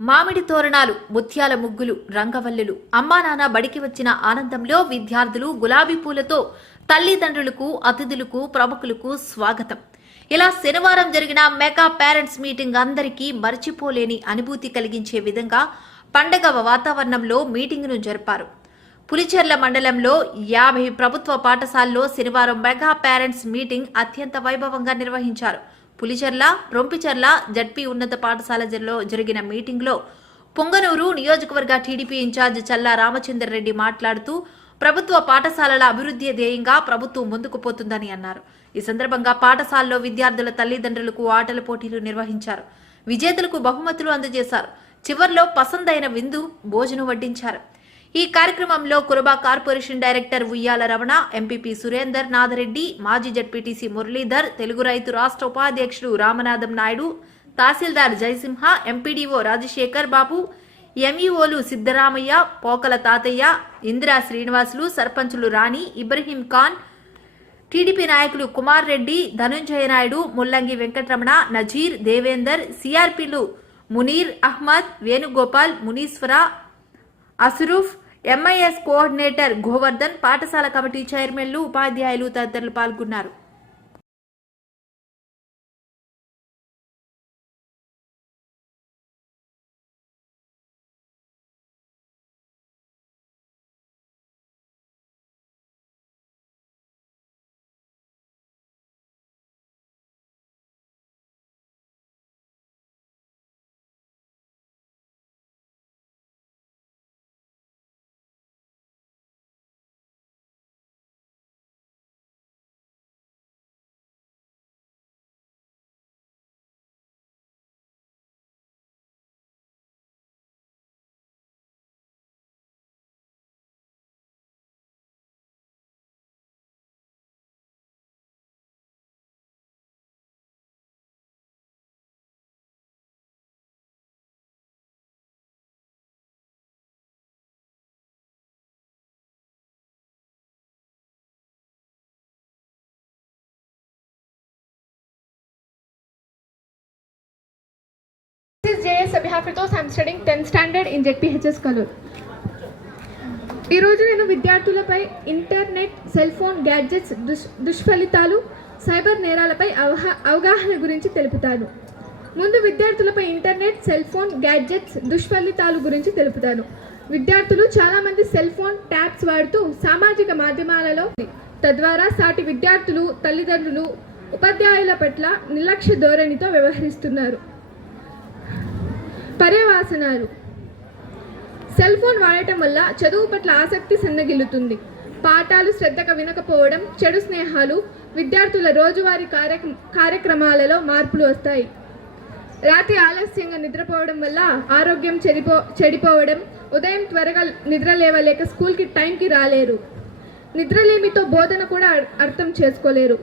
మామిడి తోరణాలు, ముత్యాల ముగ్గులు, రంగవల్లులు, అమ్మా నాన్న బడికి వచ్చిన ఆనందంలో విద్యార్థులు గులాబీ పూలతో తల్లిదండ్రులకు, అతిథులకు, ప్రముఖులకు స్వాగతం. ఇలా శనివారం జరిగిన మెగా పేరెంట్స్ మీటింగ్ అందరికీ మర్చిపోలేని అనుభూతి కలిగించే విధంగా పండగ వాతావరణంలో మీటింగును జరిపారు. పులిచెర్ల మండలంలో 50 ప్రభుత్వ పాఠశాలలో శనివారం మెగా పేరెంట్స్ మీటింగ్ అత్యంత వైభవంగా నిర్వహించారు. పులిచెర్ల, రొంపిచెర్ల జడ్పీ ఉన్నత పాఠశాలలో జరిగిన మీటింగ్లో పొంగనూరు నియోజకవర్గ టీడీపీ ఇన్ఛార్జ్ చల్లా రామచంద్ర రెడ్డి మాట్లాడుతూ ప్రభుత్వ పాఠశాలల అభివృద్ధి ధ్యేయంగా ప్రభుత్వం ముందుకు పోతుందని అన్నారు. ఈ సందర్భంగా పాఠశాలలో విద్యార్థుల తల్లిదండ్రులకు ఆటల పోటీలు నిర్వహించారు. విజేతలకు బహుమతులు అందజేశారు. చివర్లో పసందైన విందు భోజనం వడ్డించారు. ఈ కార్యక్రమంలో కురబా కార్పొరేషన్ డైరెక్టర్ ఉయ్యాల రమణ, ఎంపీపీ సురేందర్ నాథరెడ్డి, మాజీ జడ్పీటీసీ మురళీధర్, తెలుగు రైతు రాష్ట్ర ఉపాధ్యక్షుడు రామనాథం నాయుడు, తహసీల్దార్ జయసింహ, ఎంపీడీఓ రాజశేఖర్ బాబు, ఎంఈఓలు సిద్ధరామయ్య, పోకల తాతయ్య, ఇందిరా శ్రీనివాసులు, సర్పంచులు రాణి, ఇబ్రహీం ఖాన్, టీడీపీ నాయకులు కుమార్ రెడ్డి, ధనుంజయ నాయుడు, ముల్లంగి వెంకటరమణ, నజీర్, దేవేందర్, సిఆర్పీలు మునీర్ అహ్మద్, వేణుగోపాల్, మునీశ్వర, అస్రూఫ్, ఎంఐఎస్ కోఆర్డినేటర్ గోవర్ధన్, పాఠశాల కమిటీ చైర్మన్లు, ఉపాధ్యాయులు తదితరులు పాల్గొన్నారు. This is JS Abhihafitos. I am studying 10th standard in ZPHS Kalur. ఈరోజు నేను విద్యార్థులపై ఇంటర్నెట్, సెల్ ఫోన్, గ్యాడ్జెట్స్ దుష్ఫలితాలు, సైబర్ నేరాలపై అవగాహన గురించి తెలుపుతాను. ముందు విద్యార్థులపై ఇంటర్నెట్, సెల్ ఫోన్, గ్యాడ్జెట్స్ దుష్ఫలితాలు గురించి తెలుపుతాను. విద్యార్థులు చాలామంది సెల్ ఫోన్, ట్యాబ్స్ వాడుతూ సామాజిక మాధ్యమాలలో తద్వారా సాటి విద్యార్థులు, తల్లిదండ్రులు, ఉపాధ్యాయుల పట్ల నిర్లక్ష్య ధోరణితో వ్యవహరిస్తున్నారు. పర్యవసానాలు: సెల్ ఫోన్ వాడటం వల్ల చదువు పట్ల ఆసక్తి సన్నగిల్లుతుంది. పాఠాలు శ్రద్ధగా వినకపోవడం, చెడు స్నేహాలు, విద్యార్థుల రోజువారీ కార్యక్రమాలలో మార్పులు వస్తాయి. రాత్రి ఆలస్యంగా నిద్రపోవడం వల్ల ఆరోగ్యం చెడిపోవడం, ఉదయం త్వరగా నిద్ర లేవలేక స్కూల్కి టైంకి రాలేరు. నిద్రలేమితో బోధన కూడా అర్థం చేసుకోలేరు.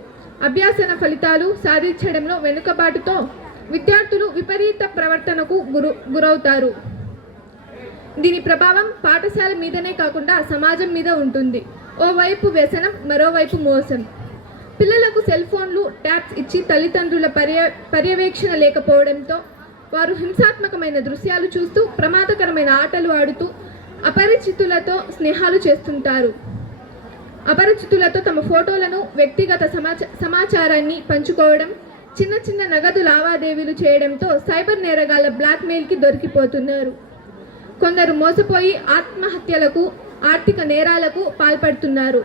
అభ్యాసన ఫలితాలు సాధించడంలో వెనుకబాటుతో విద్యార్థులు విపరీత ప్రవర్తనకు గురవుతారు. దీని ప్రభావం పాఠశాల మీదనే కాకుండా సమాజం మీద ఉంటుంది. ఓవైపు వ్యసనం, మరోవైపు మోసం. పిల్లలకు సెల్ ఫోన్లు, ట్యాబ్స్ ఇచ్చి తల్లిదండ్రుల పర్యవేక్షణ లేకపోవడంతో వారు హింసాత్మకమైన దృశ్యాలు చూస్తూ, ప్రమాదకరమైన ఆటలు ఆడుతూ, అపరిచితులతో స్నేహాలు చేస్తుంటారు. అపరిచితులతో తమ ఫోటోలను, వ్యక్తిగత సమాచారాన్ని పంచుకోవడం, చిన్న చిన్న నగదు లావాదేవీలు చేయడంతో సైబర్ నేరగాళ్ల బ్లాక్మెయిల్కి దొరికిపోతున్నారు. కొందరు మోసపోయి ఆత్మహత్యలకు, ఆర్థిక నేరాలకు పాల్పడుతున్నారు.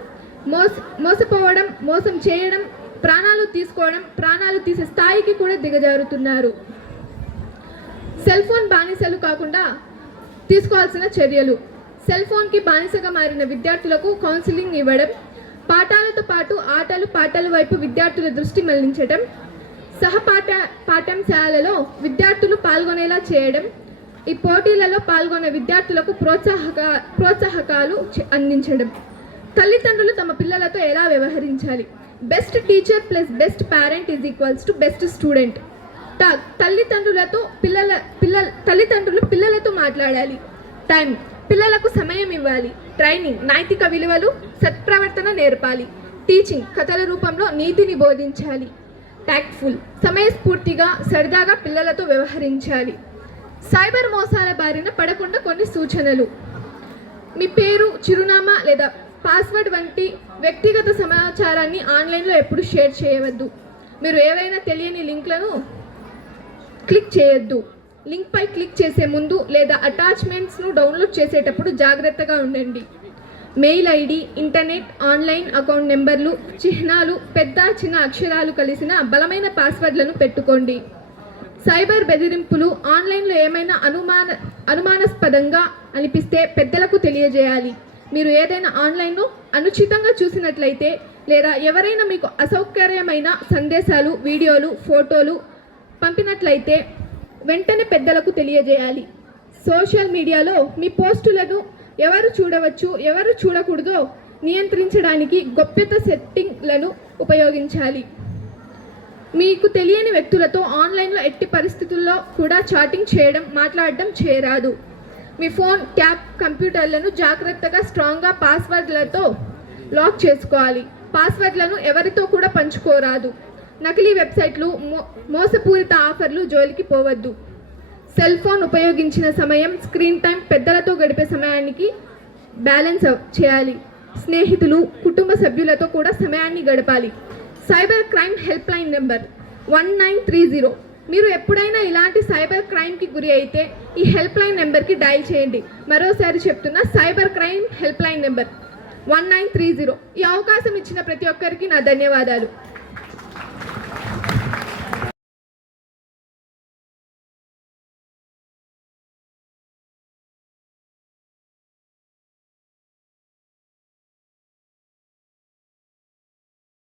మోసపోవడం, మోసం చేయడం, ప్రాణాలు తీసుకోవడం, ప్రాణాలు తీసే స్థాయికి కూడా దిగజారుతున్నారు. సెల్ ఫోన్ బానిసలు కాకుండా తీసుకోవాల్సిన చర్యలు: సెల్ ఫోన్కి బానిసగా మారిన విద్యార్థులకు కౌన్సిలింగ్ ఇవ్వడం, పాఠాలతో పాటు ఆటలు, పాటల వైపు విద్యార్థుల దృష్టి మళ్లించడం, పాఠ్యాంశాలలో విద్యార్థులు పాల్గొనేలా చేయడం, ఈ పోటీలలో పాల్గొనే విద్యార్థులకు ప్రోత్సాహకాలు అందించడం. తల్లిదండ్రులు తమ పిల్లలతో ఎలా వ్యవహరించాలి? Best teacher plus best parent is equals to best student. తల్లిదండ్రులు పిల్లలతో మాట్లాడాలి. టైం: పిల్లలకు సమయం ఇవ్వాలి. ట్రైనింగ్: నైతిక విలువలు, సత్ప్రవర్తన నేర్పాలి. టీచింగ్: కథల రూపంలో నీతిని బోధించాలి. ట్యాక్ట్ఫుల్: సమయస్ఫూర్తిగా, సరదాగా పిల్లలతో వ్యవహరించాలి. సైబర్ మోసాల బారిన పడకుండా కొన్ని సూచనలు. మీ పేరు, చిరునామా లేదా పాస్వర్డ్ వంటి వ్యక్తిగత సమాచారాన్ని ఆన్లైన్లో ఎప్పుడు షేర్ చేయవద్దు. మీరు ఏవైనా తెలియని లింక్లను క్లిక్ చేయొద్దు. లింక్పై క్లిక్ చేసే ముందు లేదా అటాచ్మెంట్స్ను డౌన్లోడ్ చేసేటప్పుడు జాగ్రత్తగా ఉండండి. Mail ID, internet, online account నెంబర్లు, చిహ్నాలు, పెద్ద చిన్న అక్షరాలు కలిసిన బలమైన పాస్వర్డ్లను పెట్టుకోండి. సైబర్ బెదిరింపులు ఆన్లైన్లో ఏమైనా అనుమానాస్పదంగా అనిపిస్తే పెద్దలకు తెలియజేయాలి. మీరు ఏదైనా ఆన్లైన్లో అనుచితంగా చూసినట్లయితే లేదా ఎవరైనా మీకు అసౌకర్యమైన సందేశాలు, వీడియోలు, ఫోటోలు పంపినట్లయితే వెంటనే పెద్దలకు తెలియజేయాలి. సోషల్ మీడియాలో మీ పోస్టులను ఎవరు చూడవచ్చు, ఎవరు చూడకూడదో నియంత్రించడానికి గోప్యత సెట్టింగ్లను ఉపయోగించాలి. మీకు తెలియని వ్యక్తులతో ఆన్లైన్లో ఎట్టి పరిస్థితుల్లో కూడా చాటింగ్ చేయడం, మాట్లాడడం చేయరాదు. మీ ఫోన్, ట్యాబ్, కంప్యూటర్లను జాగ్రత్తగా స్ట్రాంగ్గా పాస్వర్డ్లతో లాక్ చేసుకోవాలి. పాస్వర్డ్లను ఎవరితో కూడా పంచుకోరాదు. నకిలీ వెబ్సైట్లు, మోసపూరిత ఆఫర్లు జోలికి పోవద్దు. సెల్ ఫోన్ ఉపయోగించిన సమయం, స్క్రీన్ టైం, పెద్దలతో గడిపే సమయానికి బ్యాలెన్స్ చేయాలి. స్నేహితులు, కుటుంబ సభ్యులతో కూడా సమయాన్ని గడపాలి. Cyber crime help line number 1930. మీరు ఎప్పుడైనా ఇలాంటి సైబర్ క్రైమ్కి గురి అయితే ఈ హెల్ప్ లైన్ నెంబర్కి డయల్ చేయండి. మరోసారి చెప్తున్నా, cyber crime help line number 1930. ఈ అవకాశం ఇచ్చిన ప్రతి ఒక్కరికి నా ధన్యవాదాలు.